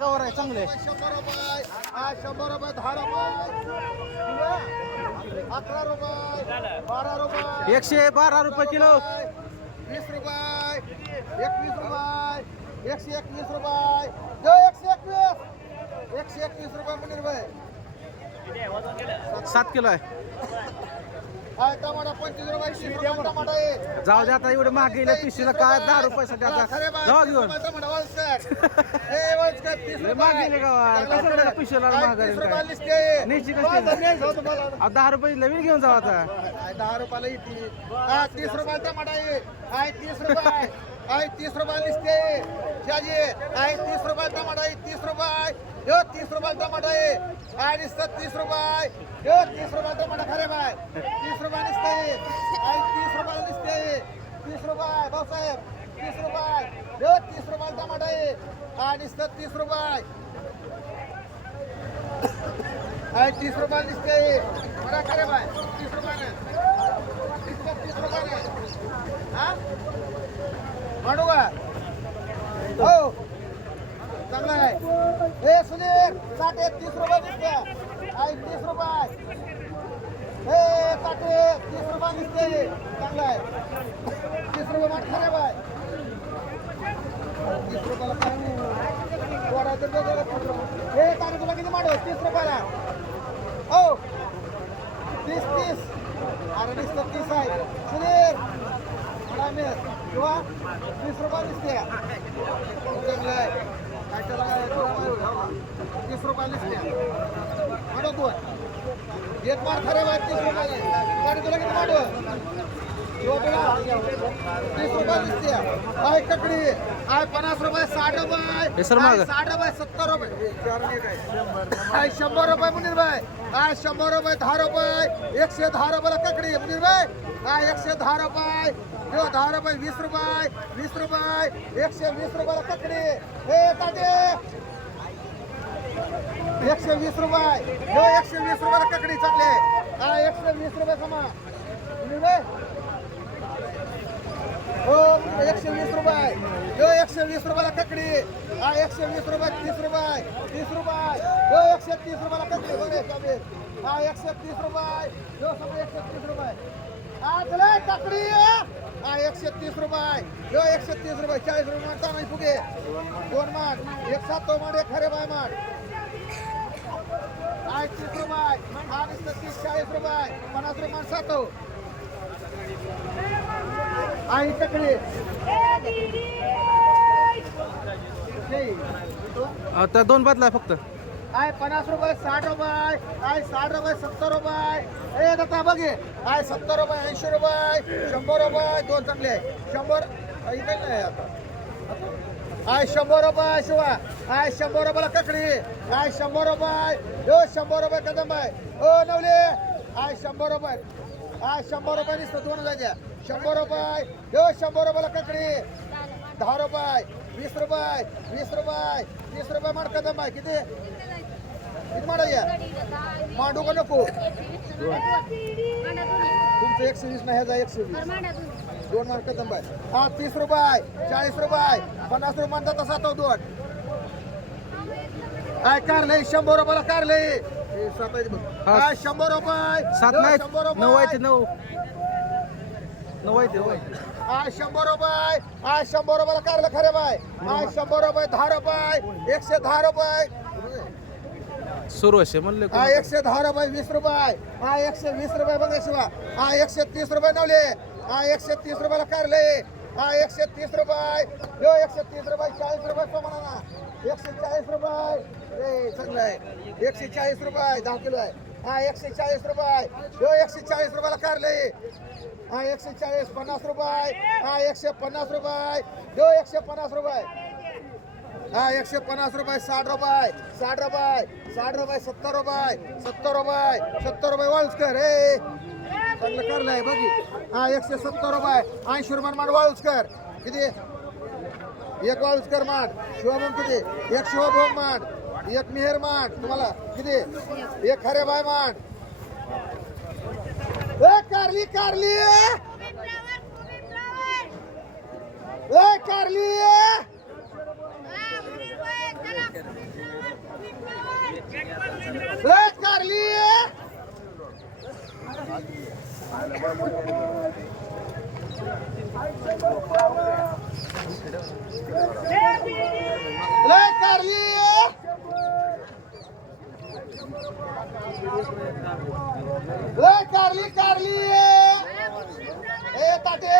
Cover आहे चांगले. शंभर रुपये. शंभर रुपये दहा रुपये. अकरा रुपये बारा रुपये. एकशे बारा रुपये किलो. वीस रुपये एकवीस रुपये एकशे एकवीस रुपये. जो एकशे एकवीस. एकशे एकवीस रुपये मुनीर भाई. सात किलो आहे. जाऊ दे आता एवढे महाग गेले पिशवीला काय दहा रुपये सध्या आता? जाऊ घेऊन. महाग गेले गावात. पिशवीला महाग. अहो, दहा रुपये नवीन घेऊन जाऊ आता. दहा रुपयाला येते तीस रुपयाला टमाटा आहे. तीस रुपये तीस रुपयाला शाजी आहे तीस रुपयाला टमाटा आहे तीस रुपये यो तीस रुपयाला टमाटा आहे. काय दिसतं? तीस रुपये. यो तीस रुपयाला टमाटा खरे बाय तीस रुपये दिसते आई तीस रुपयाला दिसते तीस रुपये भाऊसाहेब तीस रुपये. यो तीस रुपयाला टमाटा आहे. काय दिसतं? तीस रुपये. आई तीस रुपयाला दिसते बरं खरे बाय तीस रुपयाने नुसतं तीस रुपयाने हा? म्हणू का? हो. चांगला आहे. हे सुनील साठे तीस रुपये दिसते आई तीस रुपये. हे साठे तीस रुपये दिसते चांगला आहे. तीस रुपये माठ खरे बाय तीस रुपयाला काय नाही. बघ, हे तांदूळ तुला किती मांडव तीस रुपयाला. हो. तीस तीस. अरे नुसतं तीस आहे. सुनील मला मिळत किंवा तीस रुपये दिसते चांगलं आहे. तीस रुपये दिसते मांडव एक मार खरे बाय तीस रुपयाला गाडी तुला किती मांडव तीस रुपये दिसते काय ककडी. पन्नास रुपये साठ रुपये. साठ रुपये सत्तर रुपये. आहे शंभर रुपये मुनीर भाई आहे शंभर रुपये दहा रुपये. एकशे दहा रुपयाला ककडी मुनीर भाई आहे एकशे दहा रुपये. यो दहा रुपये वीस रुपये. वीस रुपये. एकशे वीस रुपयाला ककडी हे ताजे एकशे वीस रुपये. एकशे वीस रुपयाला ककडी चांगले हा एकशे वीस रुपये समा मुनीर भाई हो एकशे वीस रुपये. यो एकशे वीस रुपयाला ककडी हा एकशे वीस रुपये तीस रुपये. तीस रुपये. यो एकशे तीस रुपयाला ककडी बघे कमी. हा एकशे तीस रुपये. यो सगळे एकशे तीस रुपये. हा चला ककडी हा एकशे तीस रुपये. यो एकशे तीस रुपये. चाळीस रुपये मारता नाही फुगे. दोन माग एक सातो माड एक खरे बाय माग हा तीस रुपये. हा नुसतं तीस चाळीस रुपये. पन्नास रुपये सातो. आई ककडी आता दोन बदला फक्त. आय पन्नास रुपये साठ रुपये आय साठ रुपये सत्तर रुपये. ए दादा बघे आय सत्तर रुपये ऐंशी रुपये शंभर रुपये दोन चांगले आहे. शंभर इथे नाही आता. आय शंभर रुपये शिवा. आय शंभर रुपयाला ककडी. आय शंभर रुपये. यो शंभर रुपये कदम आहे. ओ नवले. आय शंभर रुपये. आज शंभर रुपये दिसतो दोन जायच्या शंभर रुपये. हे शंभर रुपयाला ककडी. दहा रुपये. वीस रुपये. वीस रुपये. वीस रुपये माड कदम आहे. किती? किती माडायच्या मांडू का नको? तुमचं एकशे वीस नाही ह्याचा एकशे वीस. दोन मार्क कदम हा तीस रुपये. चाळीस रुपये. पन्नास रुपये म्हणतात तसा तो दोन. काय कारले शंभर रुपयाला कारले हे शंभर रुपये. सात नाही शंभर रुपये. नऊ आहे ते नऊ. नऊ आहे ते नऊ आहे. हा शंभर रुपये. हा शंभर रुपयाला कारलं खरे बाय. हा शंभर रुपये दहा रुपये एकशे दहा रुपये. सुरू असे म्हणले हा एकशे दहा रुपये वीस रुपये. हा एकशे वीस रुपये बघा शिवा. हा एकशे तीस रुपये नवले. हा एकशे तीस रुपयाला कारले हा एकशे तीस रुपये. यो एकशे तीस रुपये चाळीस रुपये ना एकशे चाळीस रुपये. ए चांगलं आहे. एकशे चाळीस रुपये दहा किलो आहे. हा एकशे चाळीस रुपये. हो एकशे चाळीस रुपयाला कारले. हा एकशे चाळीस पन्नास रुपये. हा एकशे पन्नास रुपये. हो एकशे पन्नास रुपये. हा एकशे पन्नास रुपये साठ रुपये. साठ रुपये साठ रुपये सत्तर रुपये. सत्तर रुपये सत्तर रुपये वाळूच कर हे चांगलं करलंय बघी. हा एकशे सत्तर रुपये. ऐंशी रुपये माठ वाळूच कर. किती? एक वाळूच कर मांड. शिवभोग किती? एक शिवभोग मांड. एक मिहेर माठ तुम्हाला किती? एक खरे बाय माठ ए कारली कारली! ए कारली! ए कारली! ए कारली लय कारली कारली! ए ताटे!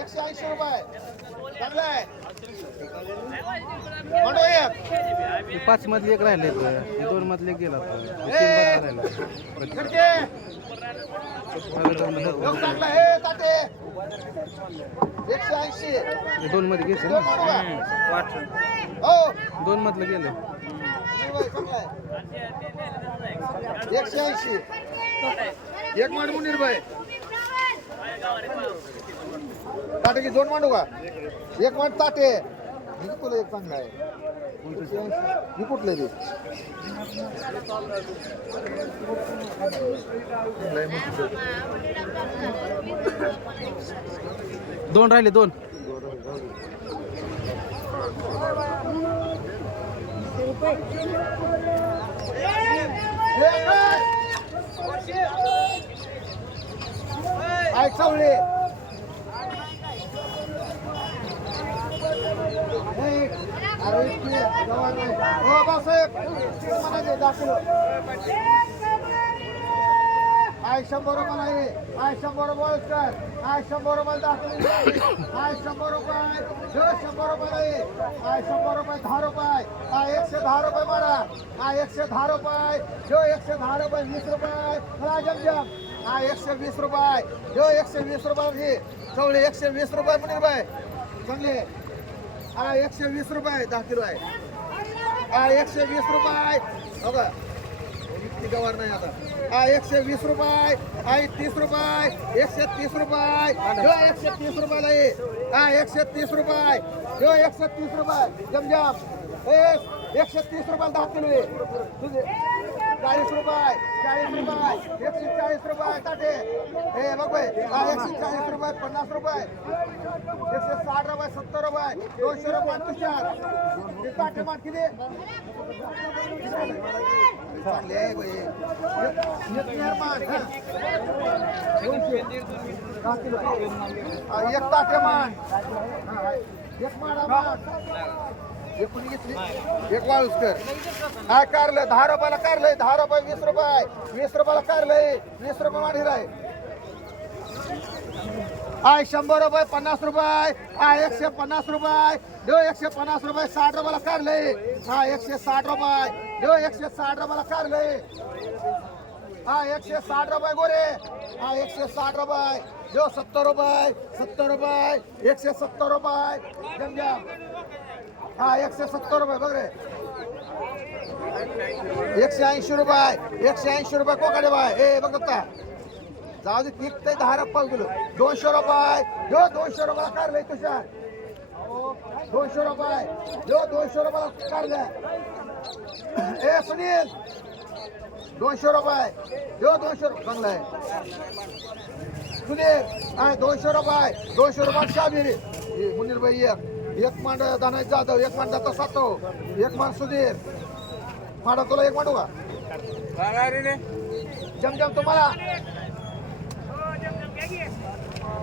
एकशे ऐंशी रुपये. चांगलं आहे. म्हणतो एक. पाच मधले एक राहिले हे दोन मधले गेला तो. हे तीन मधले राहिले. खिडके. मागं जाऊन बघा. लोक चांगला हे ताटे. एकशे ऐंशी. हे दोन मध्ये घेतले दोन ना. हो. दोन मधलं गेले. चांगला आहे. एकशे ऐंशी. एक मांडू निर्भय ताटे की दोन मांडू का? एक मांड ताटे ही तुला एक चांगला आहे? ही कुठलं ते? दोन राहिले दोन. आय चवळे हो बासाहेब म्हणाले दाखल आय शंभर रुपयाला ये आय शंभर रुपये कर आय शंभर रुपये दाखल आय शंभर रुपये जो शंभर रुपयाला ये आय शंभर रुपये दहा रुपये आय एकशे दहा रुपये मारा. आय एकशे दहा रुपये जो एकशे दहा रुपये वीस रुपये राजम जम. हा एकशे वीस रुपये जो एकशे वीस रुपये घे चवळे एकशे वीस रुपये मुनीर बाय. चांगले. हा एकशे वीस रुपये दहा किलो आहे. हा एकशे वीस रुपये हो का इतकी गवार नाही आता. हा एकशे वीस रुपये, हा तीस रुपये, एकशे तीस रुपये. ह्यो एकशे तीस रुपयाला ये. हा एकशे तीस रुपये. ह्यो एकशे तीस रुपये. जमजम ए, एकशे तीस रुपयाला दहा किलो आहे तुझे चाळीस रुपये चाळीस रुपये, एकशे चाळीस रुपये ताटे. हे बघ हा एकशे चाळीस रुपये, पन्नास रुपये. एकशे साठ रुपये, सत्तर रुपये, दोनशे रुपये तुषार हे ताटे माठ किती? चांगले आहे बाई. एक- एक निर्माण, एक ताटे मान हा, एक माडा मान एक घेतली. एक वाळूसकर हा कारलं. दहा रुपयाला कारलंय. दहा रुपये वीस रुपये. वीस रुपयाला कारलंय. वीस रुपये माढीर आहे आय शंभर रुपये पन्नास रुपये. आय एकशे पन्नास रुपये. देव एकशे पन्नास रुपये. साठ रुपयाला कारलंय. हा एकशे साठ रुपये. देव एकशे साठ रुपयाला कारलंय हा एकशे साठ रुपये गोरे. हा एकशे साठ रुपये. देव सत्तर रुपये सत्तर रुपये एकशे सत्तर रुपये. जम हा एकशे सत्तर रुपये बघ रे. एकशे ऐंशी रुपये एकशे ऐंशी रुपये कोकडे बाय. ए बघ का जाऊ दे तीस ते दहा रुपये किलो. दोनशे रुपये. जो दोनशे रुपयाला काढलंय तुषार दोनशे रुपये. जो दोनशे रुपयाला काढलंय ए सुनील! दोनशे रुपये. जो दोनशे रुपये. चांगला आहे. सुनील! हा दोनशे रुपये. दोनशे रुपये शाबिरी मुनीर भाई एक. एक मांड दानाय जाधव एक मांड जातो सातो एक मांड सुधीर. मांडा तुला एक मांडू का? जम जम तुम्हाला.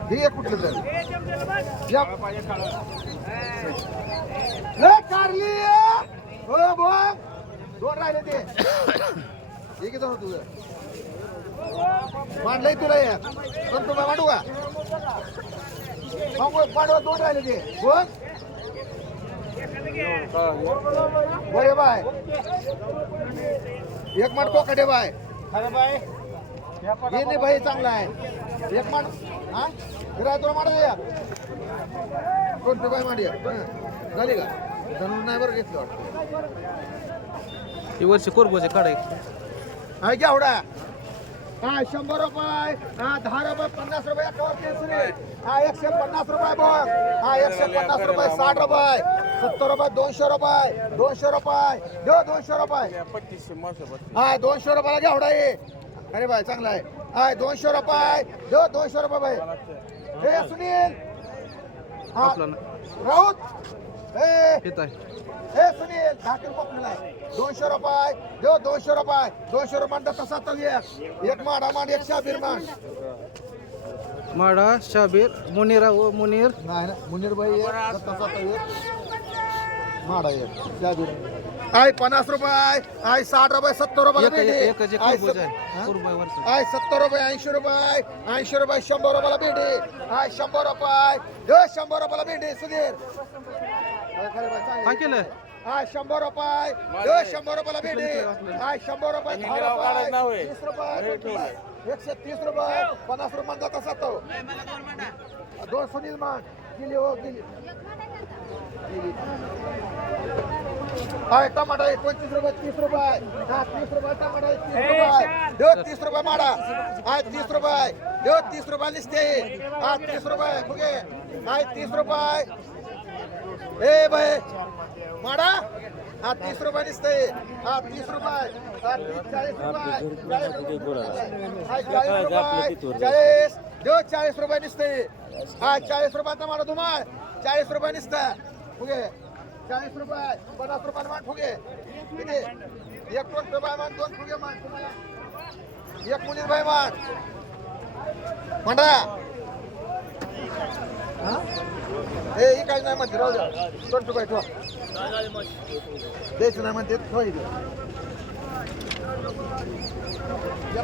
ही एक कुठलं तर. यप. ए, कारली हो बोल. दोन राहिले ते. हे किती होतं तुझं. मांडलंय तुला हे. पण तुला मांडू का? मग मांडवा दोन राहिले ते. बोल. बरे बाय. एक मांड कोकडे बाय. अरे बाय. हे नाही भाई चांगला आहे. एक मांड हा? फिराय तुला मांड या? कोणते बाय मांड? या हं. झाली का? धनुर नाही बरं घेतलं वाटतं. हे वर्ष कोरबोचे काढाय हा घ्या एवढा हा शंभर रुपये. हा दहा रुपये पन्नास रुपये. एकावर केसरी हा एकशे पन्नास रुपये बघ. हा एकशे पन्नास रुपये साठ रुपये. सत्तर रुपये दोनशे रुपये. दोनशे रुपये. देऊ दोनशे रुपये. हा दोनशे रुपयाला घ्या एवढा ये अरे बाय चांगला आहे. हा दोनशे रुपये. देऊ दोनशे रुपये बाई हे सुनील. हा आपला राऊत ए येत आहे ए सुनील ढाकून पकडला आहे दोनशे रुपये. देऊ दोनशे रुपये. दोनशे रुपये म्हणतात तसा तर एक. एक माडा मांड एक शाबीर मांड. माडा शाबीर मुनीरा व मुनीर. नाही ना मुनीर भाई एक तसा तर एक. माडा एक शाबीर. आय पन्नास रुपये. आय साठ रुपये सत्तर रुपये एक भेंडी. एक एक आय सत्तर रुपये ऐंशी रुपये. ऐंशी रुपये शंभर रुपयाला भेंडी. आय शंभर रुपये. दे शंभर रुपयाला भेंडी सुधीर. काय केलं? आय शंभर रुपये. दे शंभर रुपयाला भेंडी. आय शंभर रुपये दहा रुपये तीस रुपये एकशे तीस रुपये. पन्नास रुपये जात असा तो. दोन सुनील मान गेली हो गेली. हाय टमाटा आहे पंचवीस रुपये तीस रुपये. हा तीस रुपये टमाटा आहे तीस रुपये. देव तीस रुपये माडा. हाय तीस रुपये. देव तीस रुपये लिस्ते हा तीस रुपये. फुगे. हाय तीस रुपये. ए बाय माडा? हा तीस रुपये दिसते हा तीस रुपये. हा चाळीस रुपये. चाळीस चाळीस रुपये. चाळीस. देव चाळीस रुपये दिसते हा चाळीस रुपयाचा माडा तुम्हाला. चाळीस रुपये दिसतं फुगे. चाळीस रुपये पन्नास रुपये मान फुगे। किती एक कोण रुपये मान दोन फुगे मान एक मुलीर बाई मान म्हणा हे? ही काही नाही म्हणते राहू द्या दोन रुपये ठेवा. द्यायचं नाही म्हणते ठेवा इथे. या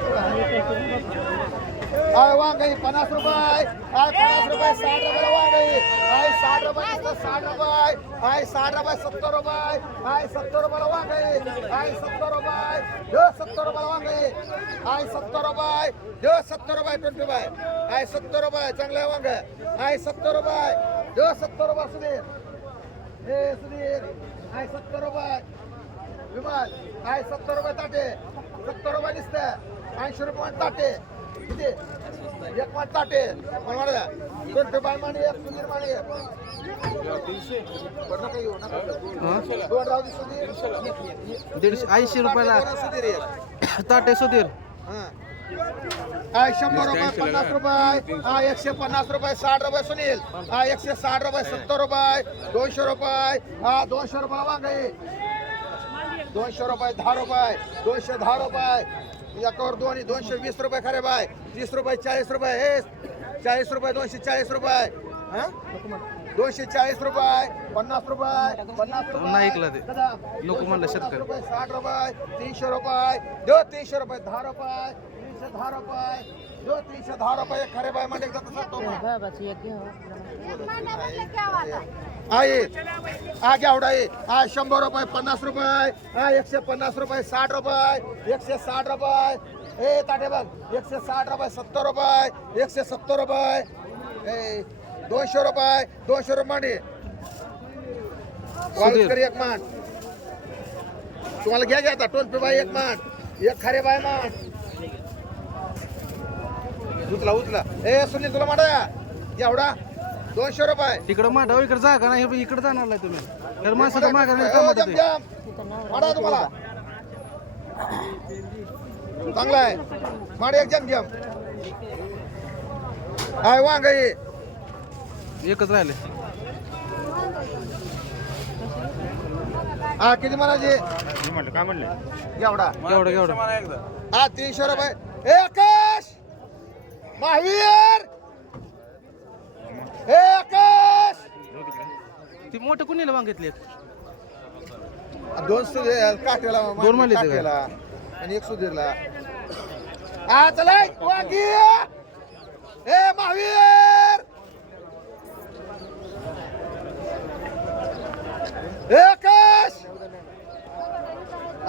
आय पन्नास रुपये. आय पन्नास रुपये साठ रुपये वांगाई. आय साठ रुपये साठ रुपये. आय साठ रुपये सत्तर रुपये. आय सत्तर रुपयाला वांगाई. आय सत्तर रुपये. दे सत्तर रुपयाला वांगाई. आय सत्तर रुपये. दे सत्तर रुपये ट्वेंटी रुपये. आय सत्तर रुपये चांगले आहे वांग. आय सत्तर रुपये. दे सत्तर रुपये सुधीर. हे सुधीर. आय सत्तर रुपये. विमान आय सत्तर रुपये ताटे. सत्तर रुपये दिसतं ऐंशी रुपये ताटे. किती? एक मान ताटे. मला म्हणा दोन रुपये माने एक सुधीर येऊ. हा? दोन दीडशे ऐंशी रुपयाला. सुधीर. ताटे सुधीर. हा. हा शंभर रुपये पन्नास रुपये. हा एकशे पन्नास रुपये साठ रुपये सुनील. हा एकशे साठ रुपये सत्तर रुपये. दोनशे रुपये. हा दोनशे रुपये वांगाई दोनशे रुपये दहा रुपये दोनशे दहा रुपये. एकावर दोन्ही दोनशे वीस रुपये खरे बाय. तीस रुपये चाळीस रुपये हे चाळीस रुपये दोनशे चाळीस रुपये. हा? दोनशे चाळीस रुपये पन्नास रुपये पन्नास रुपये. ऐकलं ते. नको म्हणलं शेतकरी. रुपये साठ रुपये तीनशे रुपये. दो तीनशे रुपये दहा रुपये तीनशे दहा रुपये. दो तीनशे दहा रुपये खरे बाय म्हणजे एकदा तसा तो. आहे. हा आवडा आहे. हा शंभर रुपये पन्नास रुपये. हा एकशे पन्नास रुपये साठ रुपये. एकशे साठ रुपये. ए ताटे बघ. एकशे साठ रुपये सत्तर रुपये. एकशे सत्तर रुपये. ए दोनशे रुपये. दोनशे रुपये मांडी. वाळूसकर एक मान तुम्हाला घ्या घ्या आता. टोल पे बाय एक मान एक खरे बाय मान उचला उचला. ए सुनील तुला माडा. एवढा दोनशे रुपये. तिकडं माडा इकडे जागा नाही? इकडे जाणार नाही तुम्ही. तर माणसाचा मागा नाही कामात. माडा तुम्हाला. चांगला आहे. माडे एक जम जम. हाय वांग ये एकच राहिले. हा किती म्हणायचे? काय म्हणले एवढा. केवढं केवढं हा तीनशे रुपये. ए आकाश! महावीर ए आकाश! ती मोठं कुणीला मागितली? दोन सुधीर काठेला दोन का? काठेला आणि एक सुधीरला. हा चला वागी ए महावीर ए आकाश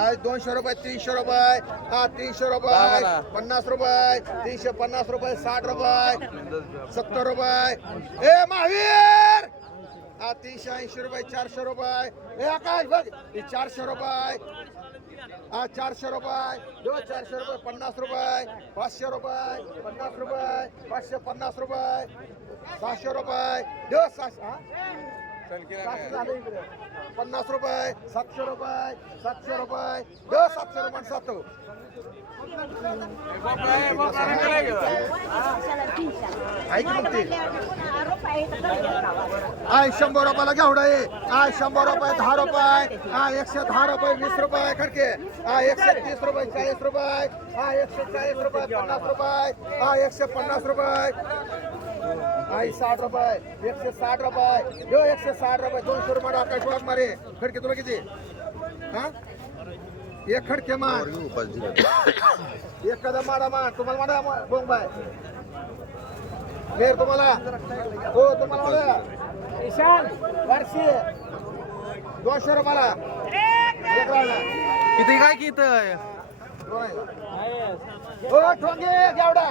हा, दोनशे रुपये तीनशे रुपये. हा तीनशे रुपये पन्नास रुपये तीनशे पन्नास रुपये साठ रुपये सत्तर रुपये. ए महावीर! हा तीनशे ऐंशी रुपये चारशे रुपये. ए आकाश बघ हे चारशे रुपये. हा चारशे रुपये. दो चारशे रुपये पन्नास रुपये. पाचशे रुपये पन्नास रुपये. पाचशे पन्नास रुपये. सहाशे रुपये. दो सहाशे हा? सातशे झालं इकडे. पन्नास रुपये सातशे रुपये सातशे रुपये. दो सातशे रुपये सात. आय शंभर रुपयाला घेवडा आहे आय शंभर रुपये दहा रुपये. आय एकशे दहा रुपये वीस रुपये खडके. आय एकशे तीस रुपये चाळीस रुपये. आय एकशे चाळीस रुपये पन्नास रुपये. आय एकशे पन्नास रुपये. आय साठ रुपये. एकशे साठ रुपये. यो एकशे साठ रुपये. दोनशे रुपये आकाश वाघ मारे. खडके तुला किती? हा? एक खडके मार. एक कदम मारा मार. तुम्हाला मारा बोंबाय. मेर तुम्हाला. हो तुम्हाला मारा. ईशान. वारशी. दोनशे रुपयाला. किती काय की इथं? दोन आहे. हो ठोंगे गेवडा.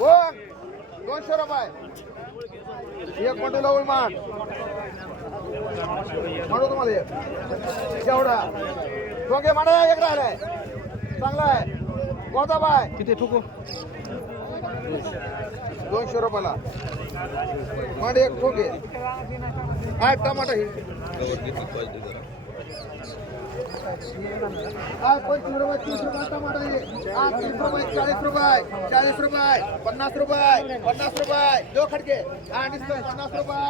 हो दोनशे रुपये. एक मंडळ लावून मान म्हणू तुम्हाला एक. गेवडा ठोंगे माडा एक राहिलाय चांगला आहे. कोणता बाय. किती ठोकू? दोनशे रुपयाला. मांडे एक ठोके. आठ टमाटा ही. आठ पंचवीस रुपये तीस रुपये टमाटा ही आठ तीस रुपये चाळीस रुपये चाळीस रुपये पन्नास रुपये पन्नास रुपये. जो खडके. नुसतं पन्नास रुपये.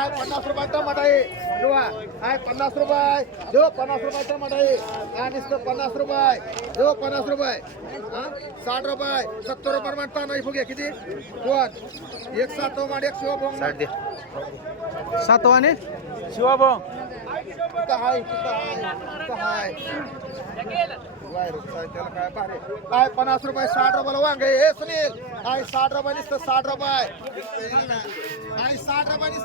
आठ पन्नास रुपये टमाटा आहे. किंवा आठ पन्नास रुपये. जो पन्नास रुपये टमाटा आहे. नुसतं पन्नास रुपये. जो पन्नास रुपये. हा साठ रुपये. सत्तर रुपये म्हणता नाही फुगे. किती? कोण? एक सात माड एक शिव बोंग दे. सातवाने कुठं हाय काय हाय त्याला काय काय पन्नास रुपये साठ रुपयाला वांगे. हे सुनील काय साठ रुपये नुसतं साठ रुपये. काय साठ रुपये